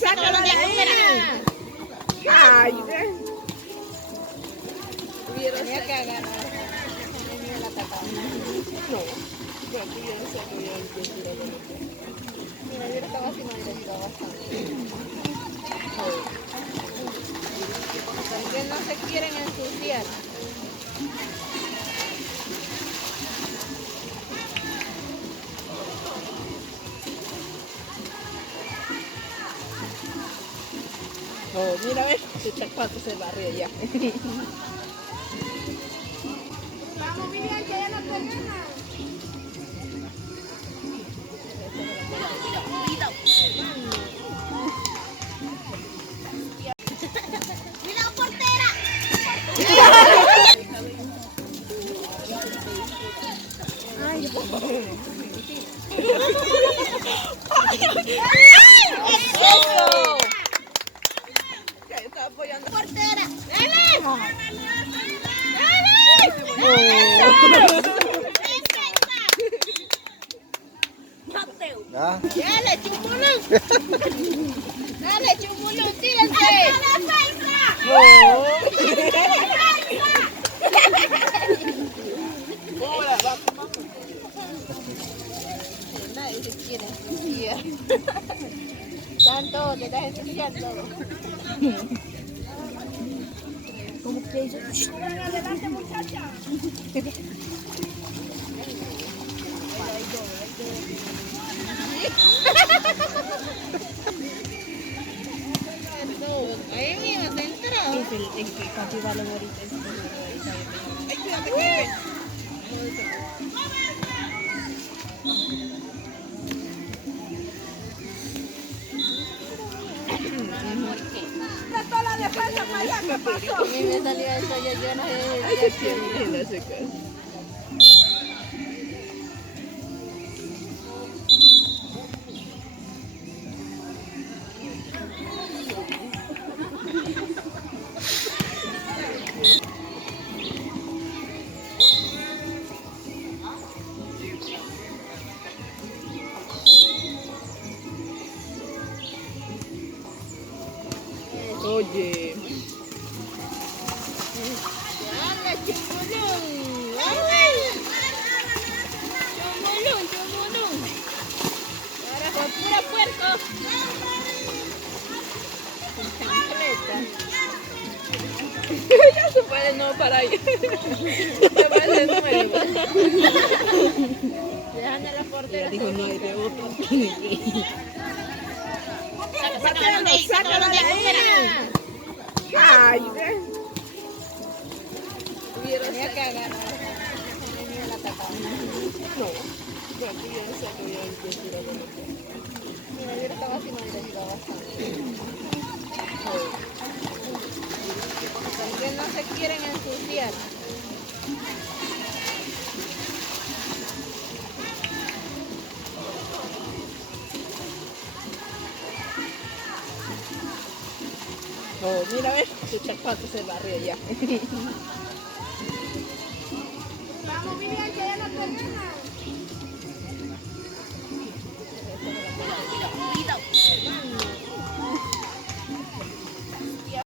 Sácalo de ahí. Ay, tenía que agarrar. No, pero aquí yo no sé que yo quiero ver. Mira, yo estaba así, no le ayudaba bastante. Porque no se quieren ensuciar. Oh, mira, a ver, tu chacuato se barrió ya. Vamos, Miriam, que ya no termina. ¡Cuidado, portera! ¡Eso! Ya está apoyando. ¡Portera! ¿Ah? ¡Dale, chumulón! ¡Dale, chumulón, tírense! Nadie se quiere ensuciar. Tanto, te estás ensuciando. ¿Cómo que eso? ¡Adelante, muchacha! Ahí mismo te entró. Es el que casi vale ahorita. Ay, cuídate, cuídate. ¡Toda la defensa para allá! ¿Qué pasó? A mí me salió eso, yo no sé qué linda se cae. Oye. ¡Dale, chumulón! ¡Chumulón, chumulón! Ahora con puro puerco. Con chancleta. Ya se puede no para allá. Se puede nuevo. Dejan a la portera. Dijo, no hay de otro. ¡Sácalo de ahí! Ay, tenía que agarrar. No, pero aquí yo no sé que yo quiero ver. Mira, yo estaba así, no le ayudaba bastante. Porque no se quieren ensuciar. Oh, mira, a ver, tu chacuato se barrió ya. Vamos, Miriam, que ya no termina.